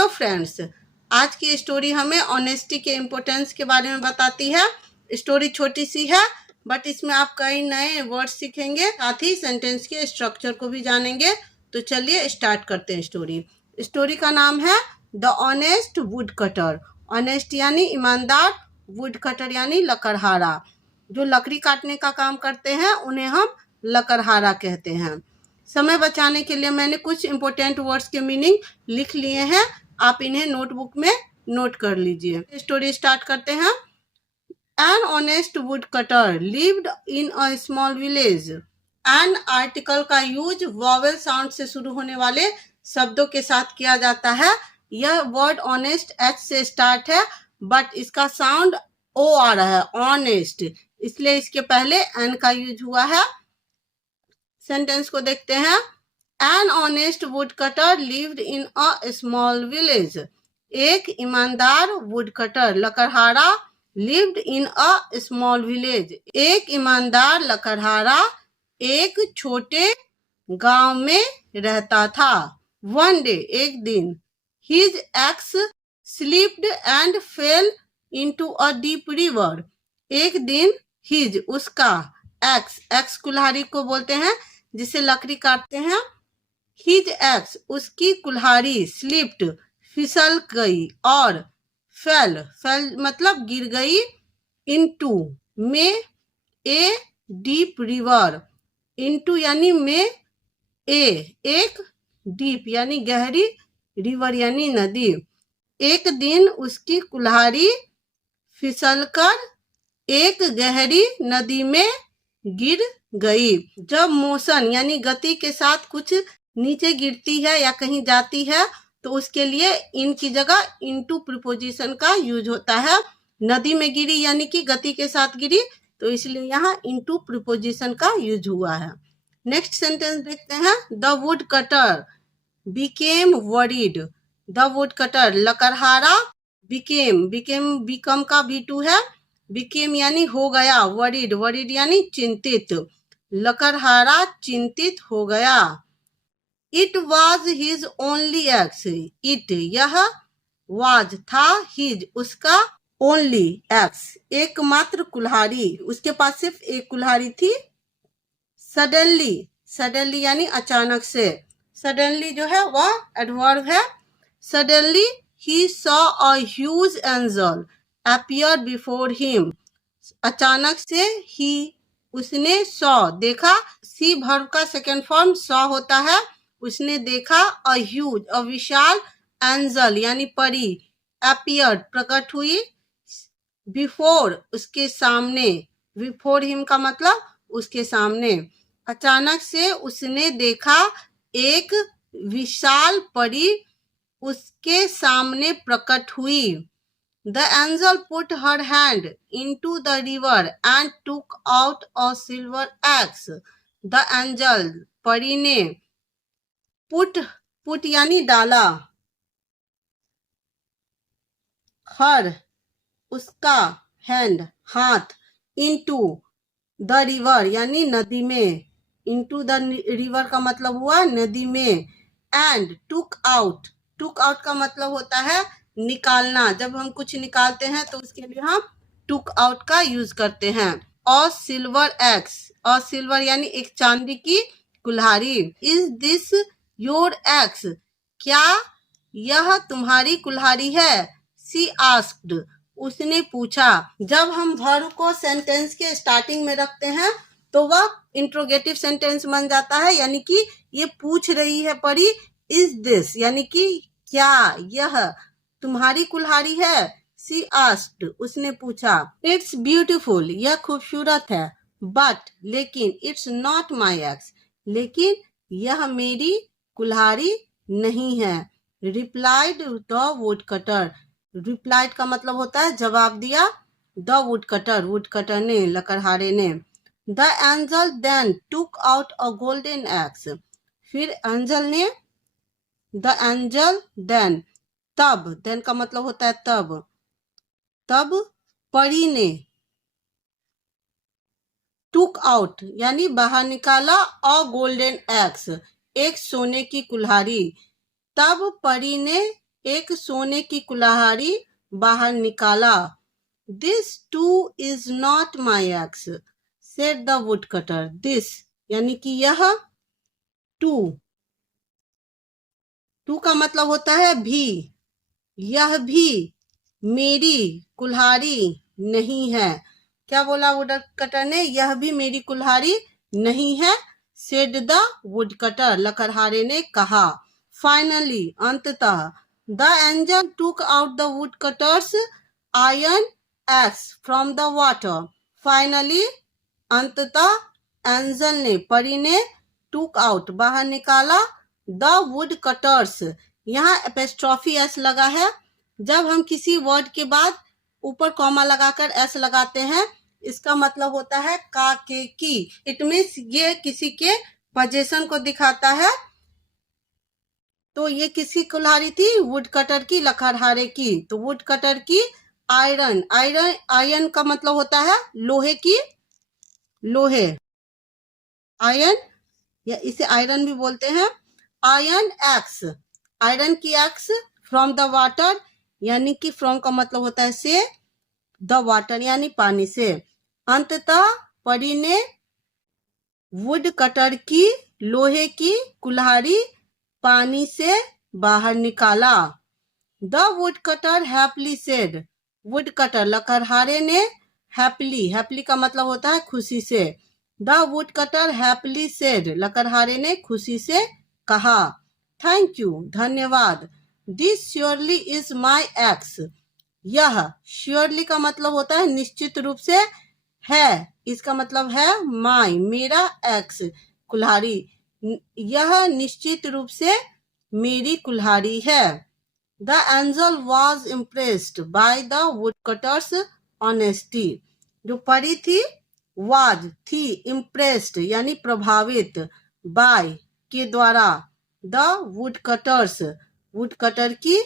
Hello friends, आज की story हमें ऑनेस्टी के इम्पोर्टेंस के बारे में बताती है। स्टोरी छोटी सी है बट इसमें आप कई नए वर्ड सीखेंगे, साथ ही सेंटेंस के स्ट्रक्चर को भी जानेंगे। तो चलिए स्टार्ट करते हैं स्टोरी का नाम है the honest wood cutter. Honest यानी ईमानदार, वुड कटर यानी लकड़हारा। जो लकड़ी काटने का काम करते हैं उन्हें हम लकड़हारा कहते हैं। समय बचाने के लिए मैंने कुछ इंपॉर्टेंट वर्ड्स के मीनिंग लिख लिए हैं, आप इन्हें नोटबुक में नोट कर लीजिए। स्टोरी स्टार्ट करते हैं। An honest wood cutter lived in a small village. An article का यूज वॉवेल साउंड से शुरू होने वाले शब्दों के साथ किया जाता है। यह वर्ड ऑनेस्ट एच से स्टार्ट है बट इसका साउंड ओ आ रहा है, ऑनेस्ट, इसलिए इसके पहले एन का यूज हुआ है। सेंटेंस को देखते हैं। An honest wood cutter lived in a small village. एक ईमानदार वुड कटर लकड़हारा lived in a small village. एक ईमानदार लकड़हारा एक छोटे गांव में रहता था। वन डे, एक दिन, his ex slipped and fail into a deep river. एक दिन हिज उसका, एक्स कुल्हाड़ी को बोलते हैं जिसे लकड़ी काटते हैं। हिज एक्स उसकी कुल्हाड़ी, स्लिप्ड फिसल गई और फेल मतलब गिर गई, इनटू में ए डीप रिवर। इनटू यानी में, एक डीप यानी गहरी, रिवर यानी नदी। एक दिन उसकी कुल्हाड़ी फिसलकर एक गहरी नदी में गिर गई। जब मोशन यानी गति के साथ कुछ नीचे गिरती है या कहीं जाती है तो उसके लिए इन की जगह इनटू प्रीपोजिशन का यूज होता है। नदी में गिरी यानी कि गति के साथ गिरी, तो इसलिए यहाँ इनटू प्रीपोजिशन का यूज हुआ है। नेक्स्ट सेंटेंस देखते हैं। The woodcutter became worried. The would cutter लकड़हारा, बिकम का B2 है। बिकेम यानी हो गया, वरीड यानी चिंतित, लकड़हारा चिंतित हो गया। It was his only x. It यह, वाज था, हिज उसका, ओनली एक्स एकमात्र कुल्हाड़ी, उसके पास सिर्फ एक कुल्हाड़ी थी। सडनली यानी अचानक से। सडनली जो है वह एडवर्ब है। Suddenly he saw a huge angel appear before him. अचानक से ही उसने सॉ देखा। सी वर्ब का सेकेंड फॉर्म सॉ होता है। उसने देखा, a huge a Vishal, angel यानी परी, अपीयर प्रकट हुई, बिफोर उसके सामने, बिफोर हिम का मतलब उसके सामने। अचानक से उसने देखा एक विशाल परी उसके सामने प्रकट हुई। The angel put her hand into the river and took out a silver axe. The angel परी ने, पुट यानी डाला, हर उसका, हैंड हाथ, इनटू द रिवर यानी नदी में। इनटू द रिवर का मतलब हुआ नदी में। एंड टुक आउट का मतलब होता है निकालना। जब हम कुछ निकालते हैं तो उसके लिए हम टुक आउट का यूज करते हैं। और सिल्वर एक्स, और सिल्वर यानी एक चांदी की कुल्हाड़ी। इज दिस योर एक्स, क्या यह तुम्हारी कुल्हाड़ी है? सी आस्क्ड, उसने पूछा। जब हम वर्ब को सेंटेंस के स्टार्टिंग में रखते हैं तो वह इंट्रोगेटिव सेंटेंस बन जाता है, यानी कि ये पूछ रही है परी। इज दिस यानी कि क्या यह तुम्हारी कुल्हाड़ी है? सी आस्क्ड, उसने पूछा। इट्स ब्यूटीफुल, यह खूबसूरत है। बट लेकिन, इट्स नॉट माई एक्स, लेकिन यह मेरी कुल्हाड़ी नहीं है। Replied the wood cutter, replied का मतलब होता है जवाब दिया। द वुड कटर ने, लकड़हारे ने। The angel then took out a golden axe, फिर एंजल ने, द एंजल देन, तब, देन का मतलब होता है तब परी ने, टुक आउट यानी बाहर निकाला, अ गोल्डन एक्स एक सोने की कुल्हाड़ी। तब परी ने एक सोने की कुल्हाड़ी बाहर निकाला। This two is not my x said the wood cutter. This यानी कि यह, टू, टू का मतलब होता है भी, यह भी मेरी कुल्हाड़ी नहीं है। क्या बोला वुड कटर ने? यह भी मेरी कुल्हाड़ी नहीं है। सेड द वुड कटर, लकड़हारे ने कहा। फाइनली, अंततः, the angel took out the wood cutters iron x from the water. Finally, अंततः, एंजल ने, परी ने, टुक आउट, बाहर निकाला, द वुड कटर्स, यहाँ एपोस्ट्रोफी एस लगा है। जब हम किसी वर्ड के बाद ऊपर कॉमा लगाकर एस लगाते हैं, इसका मतलब होता है का, के, की। इट मीन्स ये किसी के पोजीशन को दिखाता है। तो ये किसकी कुल्हाड़ी थी? वुड कटर की, लकड़हारे की। तो वुड कटर की आयरन, आयरन, आयरन का मतलब होता है लोहे की, लोहे, आयरन, या इसे आयरन भी बोलते हैं। आयरन एक्स, आयरन की एक्स फ्रॉम द वाटर, यानी कि फ्रॉम का मतलब होता है से, द वाटर यानी पानी से। अंततः परी ने वुड कटर की, लोहे की कुल्हाड़ी पानी से बाहर निकाला। The woodcutter happily said, woodcutter, लकड़हारे ने, हैप्पीली, हैप्पीली का मतलब होता है खुशी से। The woodcutter happily said, लकड़हारे ने खुशी से कहा। थैंक यू, धन्यवाद। This surely is my axe, यह, श्योरली का मतलब होता है निश्चित रूप से, है, इसका मतलब है माई, मेरा, एक्स, कुल्हाड़ी, यह निश्चित रूप से मेरी कुल्हाड़ी है। The angel was impressed by the wood cutters honesty, जो परी थी, वाज थी, इम्प्रेस्ड यानी प्रभावित, बाय के द्वारा, the wood cutters, would cutter की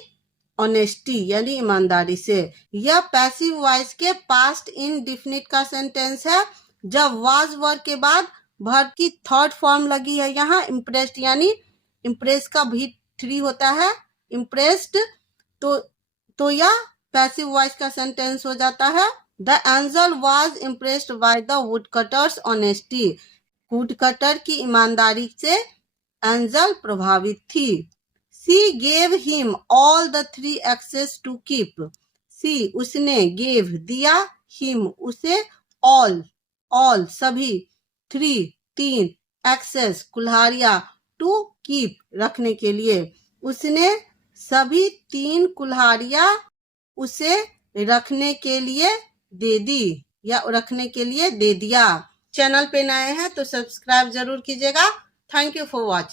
ऑनेस्टी यानी ईमानदारी से। यह पैसिव वॉइस के पास्ट इंडेफिनिट का सेंटेंस है। जब वाज वर्ब के बाद वर्ब की थर्ड फॉर्म लगी है यहाँ, इम्प्रेस्ड, यानी इम्प्रेस का भी 3 होता है, इम्प्रेस्ड, तो यह पैसिव वॉइस का सेंटेंस हो जाता है। The angel was impressed by the wood cutters honesty, would cutter की ईमानदारी से एंजल प्रभावित थी। She gave him all the 3 axes to keep. She, उसने, gave, दिया, him, उसे, all, सभी, 3 axes, कुल्हाड़ियाँ, to keep, रखने के लिए। उसने सभी 3 कुल्हाड़ियाँ उसे रखने के लिए दे दी, या रखने के लिए दे दिया। चैनल पे नए हैं तो सब्सक्राइब जरूर कीजिएगा। Thank you for watching.